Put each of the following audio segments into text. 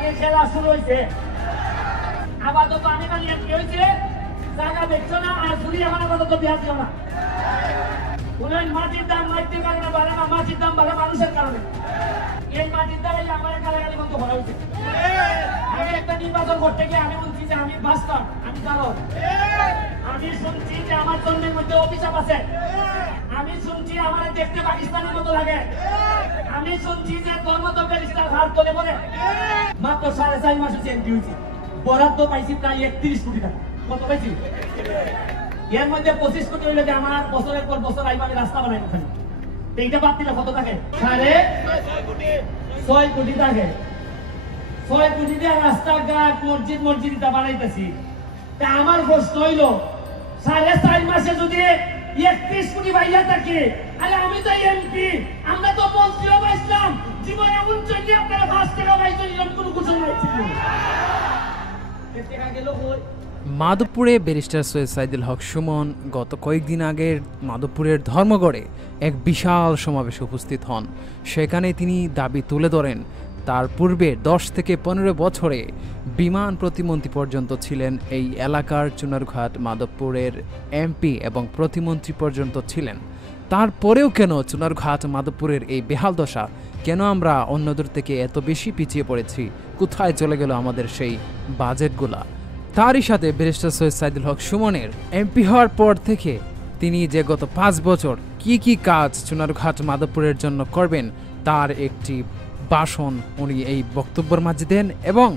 আগে খেলা শুরু হয়েছে আপাতত আমি খালি কি হয়েছে জায়গা দেখছো না আর ঘুরি এখন আপাতত বিহার দিও না উনি মাটির দাম মাটির কারণে বাড়ে না মাটির দাম বাড়ে মানুষের কারণে এই মাটির দ্বারাই আমার গালাগালি বন্ধ করা হয়েছে আমি একটা নির্বাচন করতে গিয়ে আমি বলছি যে আমি বাস্তব আমি কারণ আমি শুনছি যে আমার জন্মের মধ্যে অভিশাপ আছে আমি শুনছি আমার দেখতে পাকিস্তানের মতো লাগে আমি শুনছি যে ধর্মতো ব্যারিস্টার হাত তোলে বলে মাত্র 4.5 মাসে এমপি হয়েছে বরাদ্দ পাইছি প্রায় 31 কোটি টাকা কত পাইছি এর মধ্যে 25 কোটি হইলে যে আমার বছরের পর বছর আইবা আমি রাস্তা বানাই ওখানে এইটা বাদ দিলে কত থাকে 6.5 কোটি থাকে 6 কোটি দিয়ে রাস্তাঘাট মসজিদ বানাইতেছি তা আমার প্রশ্ন হইল 4.5 মাসে যদি 31 কোটি বাইয়া থাকে আরে আমি তো এমপি আমরা তো মন্ত্রীও পাইছিলাম জীবনে এমন চলি আপনারা 5 টাকা পাইছেন এরকম কোনো কিছু নাই এতে গেল কই মাধবপুরে ব্যারিস্টার সৈয়দ সাইদুল হক সুমন গত কয়েকদিন আগের মাধবপুরের ধর্মগড়ে এক বিশাল সমাবেশে উপস্থিত হন। সেখানে তিনি দাবি তুলে ধরেন তার পূর্বে 10 থেকে 15 বছরে বিমান প্রতিমন্ত্রী পর্যন্ত ছিলেন এই এলাকার চুনারঘাট মাধবপুরের এমপি এবং প্রতিমন্ত্রী পর্যন্ত ছিলেন। তারপরেও কেন চুনারঘাট মাধবপুরের এই বেহাল দশা, কেন আমরা অন্যদের থেকে এত বেশি পিছিয়ে পড়েছি, কোথায় চলে গেল আমাদের সেই বাজেটগুলা? তারই সাথে ব্যারিস্টার সৈয়দ সাইদুল হক সুমনের এমপি হওয়ার পর থেকে তিনি যে গত 5 বছর কি কাজ চুনারঘাট মাধবপুরের জন্য করবেন তার একটি ভাষণ উনি এই বক্তব্যের মাঝে দেন এবং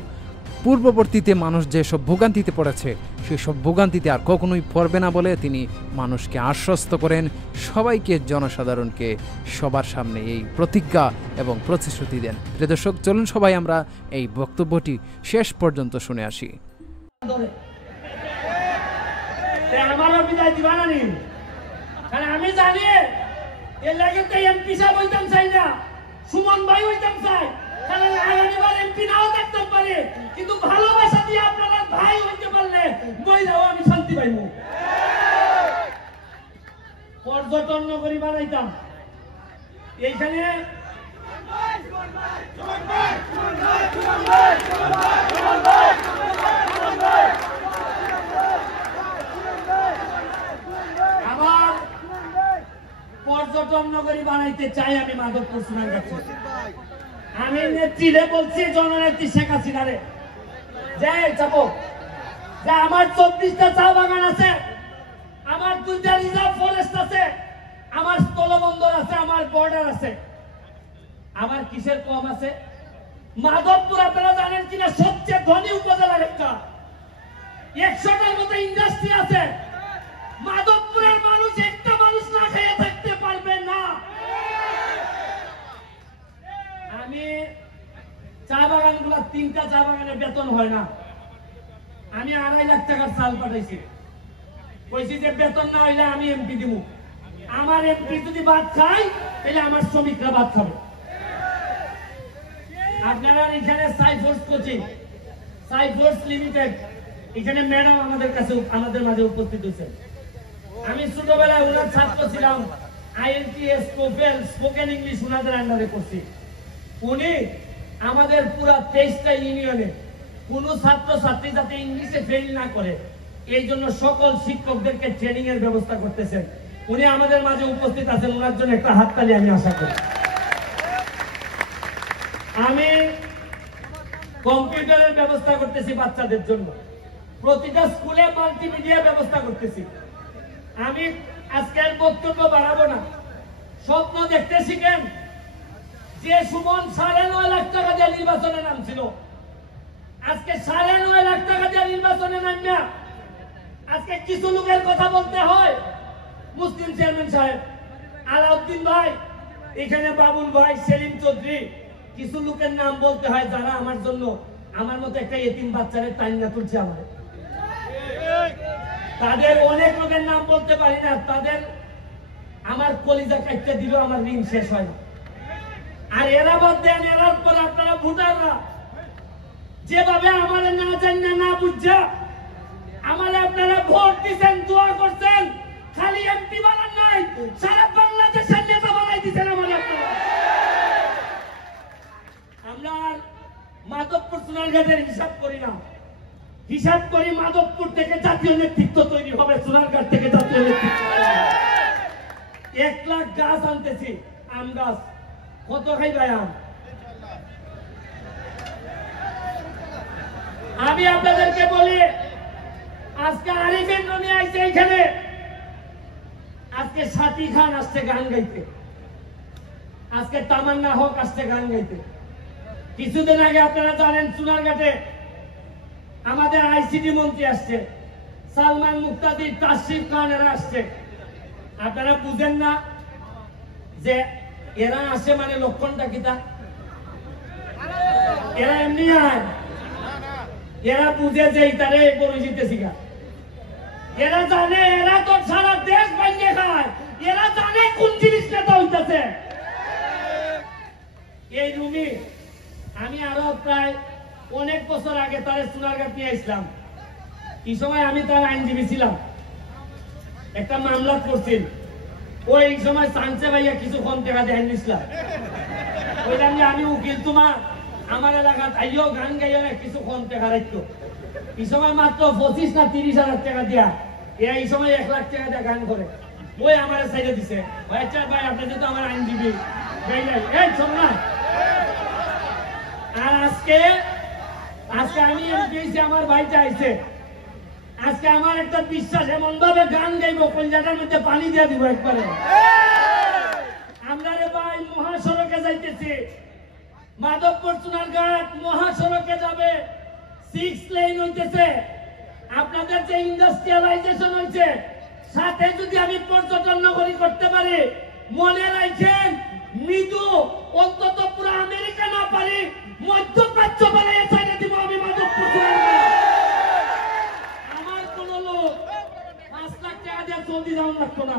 পূর্ববর্তীতে মানুষ যেসব ভোগান্তিতে পড়েছে সেসব ভোগান্তিতে আর কখনোই পড়বে না বলে তিনি মানুষকে আশ্বস্ত করেন, সবাইকে জনসাধারণকে সবার সামনে এই প্রতিজ্ঞা এবং প্রতিশ্রুতি দেন। প্রিয় দর্শক, চলুন সবাই আমরা এই বক্তব্যটি শেষ পর্যন্ত শুনে আসি। আমারও বিদায় দিবা না নি কারণ আমি জানি এর লাগে তো এমপি সাহেব হইতাম চাই না, সুমন ভাই হইতাম চাই, কারণ আগামীবার এমপি নাও থাকতে পারে কিন্তু ভালোবাসা দিয়ে আপনারা ভাই হইতে পারলে মহিলাও আমি শান্তি পাইব। পর্যটন নগরী বানাইতাম এইখানে আবার পর্যটন নগরী বানাইতে চাই আমি মাধবপুর সোনারঘাট। আমি নেত্রীরে বলছি জননেত্রী শেখ হাসিনারে যে চাপো যে আমার 24টা চা বাগান আছে, আমার 2টা রিজার্ভ ফরেস্ট আছে, আমার স্থলবন্দর আছে, আমার বর্ডার আছে, আমার কিসের কম আছে? মাধবপুর আপনারা জানেন কিনা সবচেয়ে ধনী উপজেলার একটা, 100টার মতো ইন্ডাস্ট্রি আছে। মাধবপুরের মানুষ একটা মানুষ না খেয়ে থাকতে পারবে না। আমি চা বাগান গুলা 3টা চা বাগানের বেতন হয় না, আমি 2.5 লাখ টাকার চাল পাঠাইছি, কইছি যে বেতন না হইলে আমি এমপি দিব, আমার এমপি যদি ভাত খায় তাহলে আমার শ্রমিকরা ভাত খাবে। আপনারা এখানে সাইফোর্স কোচিং, সাইফোর্স লিমিটেড, এখানে ম্যাডাম আমাদের মাঝে উপস্থিত হয়েছেন। আমি ছোটবেলায় ওনার ছাত্র ছিলাম, IELTS, TOEFL, স্পোকেন ইংলিশ ওনাদের আন্ডারে করছি। উনি আমাদের পুরা 23টা ইউনিয়নে কোন ছাত্র ছাত্রী যাতে ইংলিশে ফেল না করে এই জন্য সকল শিক্ষকদেরকে ট্রেনিং এর ব্যবস্থা করতেছেন। উনি আমাদের মাঝে উপস্থিত আছেন, ওনার জন্য একটা হাততালি আমি আশা করি। আমি কম্পিউটারের ব্যবস্থা করতেছি বাচ্চাদের জন্য, প্রতিটা স্কুলে মাল্টিমিডিয়া ব্যবস্থা করতেছি। আমি আজকের বক্তব্য বাড়াবো না, স্বপ্ন দেখতে শিখেন। যে সুমন 9.5 লাখ টাকা দিয়ে নির্বাচনে নামছিল, আজকে 9.5 লাখ টাকা দিয়ে নির্বাচনে নামিয়া আজকে কিছু লোকের কথা বলতে হয়। মুসলিম চেয়ারম্যান সাহেব, আলাউদ্দিন ভাই, এখানে বাবুল ভাই, সেলিম চৌধুরী, কিছু লোকের নাম বলতে হয় যারা আমার জন্য আমার মতো একটা এতিম বাচ্চারে টাইনা তুলছে। তাদের অনেক লোকের নাম বলতে পারি না, তাদের আমার কলিজা কাটতে দিলেও আমার ঋণ শেষ হয় না। আর এরা বাদ দেন, এরার পরে আপনারা ভোটাররা যেভাবে আমার না জানি না বুঝা আমারে আপনারা ভোট দিচ্ছেন, দোয়া করছেন, খালি এমপি বানান নাই, সারা বাংলাদেশের নেতা বানাই দিচ্ছেন আমার। আপনারা আমরা মাধবপুর সোনারঘাটের হিসাব করি না, হিসাব করি মাধবপুর থেকে জাতীয় নেতৃত্ব তৈরি হবে, সোনারঘাট থেকে জাতীয় নেতৃত্ব। 1 লাখ গাছ আনতেছি, আম গাছ। কত খাইবাই আম? আমি আপনাদেরকে বলি, আজকে আরিফিন রনি আইছে এখানে, আজকে সাথী খান আসছে গান গাইতে, আজকে তামান্না হক আসছে গান গাইতে। কিছুদিন আগে আপনারা জানেন সোনারঘাটে আমাদের আইসিটি মন্ত্রী আসছে, সালমান মুক্তাদি, তাশরিফ খান এরা আসছে। আপনারা বুঝেন না যে এরা আসে মানে লক্ষণটা কিতা? এরা এমনি আয়, এরা বুঝে যে ইতারে গরু জিতেছি গা। এরা জানে, এরা তো সারা দেশ ভাঙে খায়, এরা জানে কোন জিনিসটা হইতেছে। এই রুমি আমি আরো প্রায় অনেক বছর আগে তারে সোনারঘাট নিয়ে আসলাম। এই সময় আমি তার আইনজীবী ছিলাম, একটা মামলা করছিল। ওই সময় সানসে ভাইয়া কিছু কম টাকা দেন দিছিলাম, ওইলাম যে আমি উকিল, তোমার আমার এলাকা তাইও গান গাইও না, কিছু কম টাকা রাখতো। এই সময় মাত্র 25 না 30 হাজার টাকা দিয়া, এই সময় 1 লাখ টাকা দিয়ে গান করে। ওই আমার সাইডে দিছে, আচ্ছা ভাই আপনি যেহেতু আমার আইনজীবী, এই শোন না। আর আজকে আমি পেয়েছি, আমার ভাইটা আইছে। আজকে আমার একটা বিশ্বাস, এমন ভাবে গান গাইবো কলজাটার মধ্যে পানি দিয়ে দিব একবারে। আমরা রে ভাই মহাসড়কে যাইতেছি, মাধবপুর সোনারঘাট মহাসড়কে যাবে, 6 লেন হইতেছে। আপনাদের যে ইন্ডাস্ট্রিয়ালাইজেশন হয়েছে, সাথে যদি আমি পর্যটন নগরী করতে পারি, মনে রাখেন মৃদু অন্তত পুরো আমেরিকা না পারি, মধ্যপ্রাচ্য বানাইয়া চাইলে দিব আমি মাধবপুর সোনারঘাট। আমার কোন লোক 5 লাখ টাকা দিয়ে সৌদি যাওয়া লাগতো না,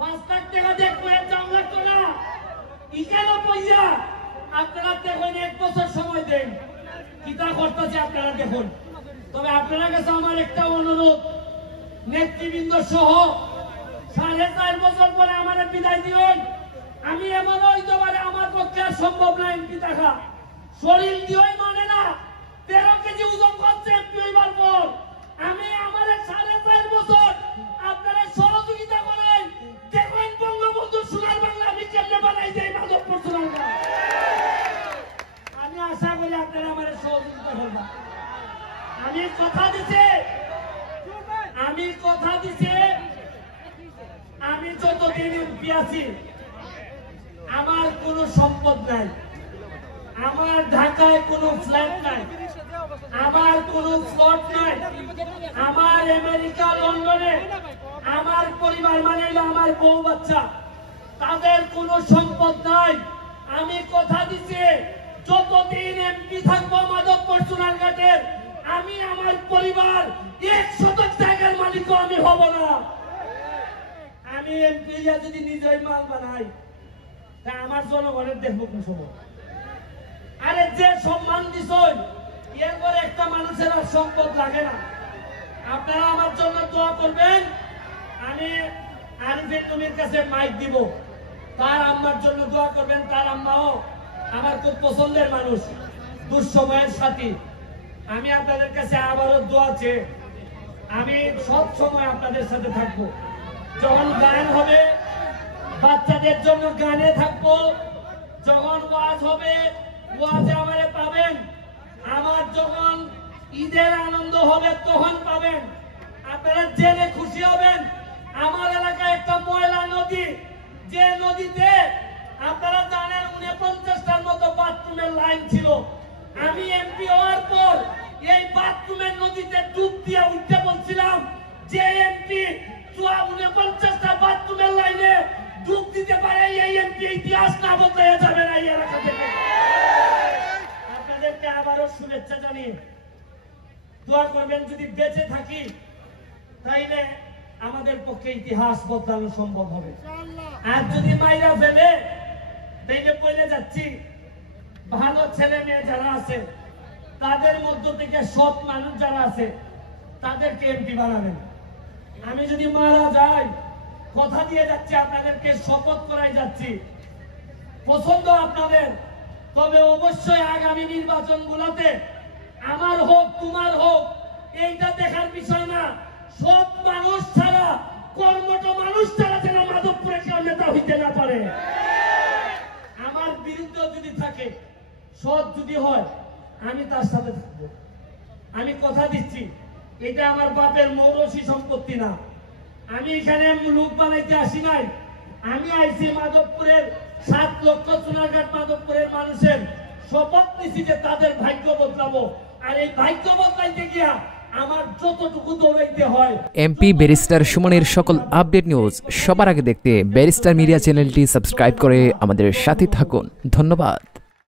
5 লাখ টাকা দিয়ে কুয়েত যাওয়া লাগতো না। ইকেন পইয়া আপনারা দেখুন, 1 বছর সময় দেন, কিতা করতেছে আপনারা দেখুন। তবে আপনারা কাছে আমার একটা অনুরোধ, নেতৃবৃন্দ সহ 4.5 বছর পরে আমার বিদায় দিন। আমি এমন হইতে পারে আমার পক্ষে সম্ভব না এমপি থাকা, শরীর দিয়েই মানে না, 13 কেজি ওজন করছে এমপি হইবার পর। আমি আমার 4.5 বছর আপনারা সহযোগিতা করেন, দেখেন বঙ্গবন্ধু সোনার বাংলা আমি কেমনে বানাই দেয় মাধবপুর সোনারঘাট। আমি আশা করি আপনারা আমার সহযোগিতা করবেন। আমি কথা দিছি, আমি যতদিন এমপি আছি আমার কোনো সম্পদ নাই, আমার ঢাকায় কোনো ফ্ল্যাট নাই, আমার কোনো প্লট নাই, আমার আমেরিকা লন্ডনে আমার পরিবার মানে আমার বউ বাচ্চা, তাদের কোনো সম্পদ নাই। আমি কথা দিছি যতদিন এমপি থাকবো মাধবপুর সোনারঘাটের, আমি আমার পরিবার 100 জায়গার মালিক আমি হব না। আমি এমপি যদি নিজেই মাল বানাই, তা আমার জনগণের দেখবো কোন সময়? আরে যে সম্মান দিছই, এরপর একটা মানুষের আর সম্পদ লাগে না। আপনারা আমার জন্য দোয়া করবেন। আমি আরিফিন রনির কাছে মাইক দিব, তার আম্মার জন্য দোয়া করবেন। তার আম্মাও আমার খুব পছন্দের মানুষ, দুঃসময়ের সাথী। আমি আপনাদের কাছে আবারও দোয়া চেয়ে আমি সব সময় আপনাদের সাথে থাকবো। যখন গান হবে বাচ্চাদের জন্য গানে থাকবো, যখন ওয়াজ হবে ওয়াজে আমারে পাবেন, আমার যখন ঈদের আনন্দ হবে তখন পাবেন। আপনারা জেনে খুশি হবেন, আমার এলাকায় একটা ময়লা নদী, যে নদীতে আপনারা জানেন 49টার মতো বাথরুমের লাইন ছিল। আমি এমপি হওয়ার পর এই বাথরুমের নদীতে ডুব দিয়ে উঠতে বলছিলাম, যে এমপি 49টা বাথরুমের লাইনে ডুব দিতে পারে, এই এমপি ইতিহাস না বদলে যাবে না এই এলাকা থেকে। আপনাদেরকে আবারও শুভেচ্ছা জানিয়ে দোয়া করবেন, যদি বেঁচে থাকি তাইলে আমাদের পক্ষে ইতিহাস বদলানো সম্ভব হবে। আর যদি মাইরা ফেলে তাইলে বলে যাচ্ছি, ভালো ছেলে মেয়ে যারা আছে তাদের মধ্য থেকে সৎ মানুষ যারা আছে তাদেরকে এমপি বানাবেন। আমি যদি মারা যাই, কথা দিয়ে যাচ্ছি, আপনাদেরকে শপথ করাই যাচ্ছি, পছন্দ আপনাদের তবে অবশ্যই আগামী নির্বাচনগুলোতে আমার হোক তোমার হোক এইটা দেখার বিষয় না, সব মানুষ ছাড়া কর্মঠ মানুষ ছাড়া যেন মাধবপুরে কেউ নেতা হইতে না পারে। আমার বিরুদ্ধে যদি থাকে, সৎ যদি হয়, আমি তার সাথে থাকবো। আমি কথা দিচ্ছি, এটা আমার বাপের মৌরসী সম্পত্তি না। আমি এখানে লোক বানাইতে আসি নাই, আমি আইছি মাধবপুরের 7 লক্ষ চুনারঘাট মাধবপুরের মানুষের শপথ নিছি যে তাদের ভাগ্য বদলাবো। আর এই ভাগ্য বদলাইতে গিয়া আমার যতটুকু দৌড়াইতে হয়। এমপি ব্যারিস্টার সুমনের সকল আপডেট নিউজ সবার আগে দেখতে ব্যারিস্টার মিডিয়া চ্যানেলটি সাবস্ক্রাইব করে আমাদের সাথে থাকুন। ধন্যবাদ।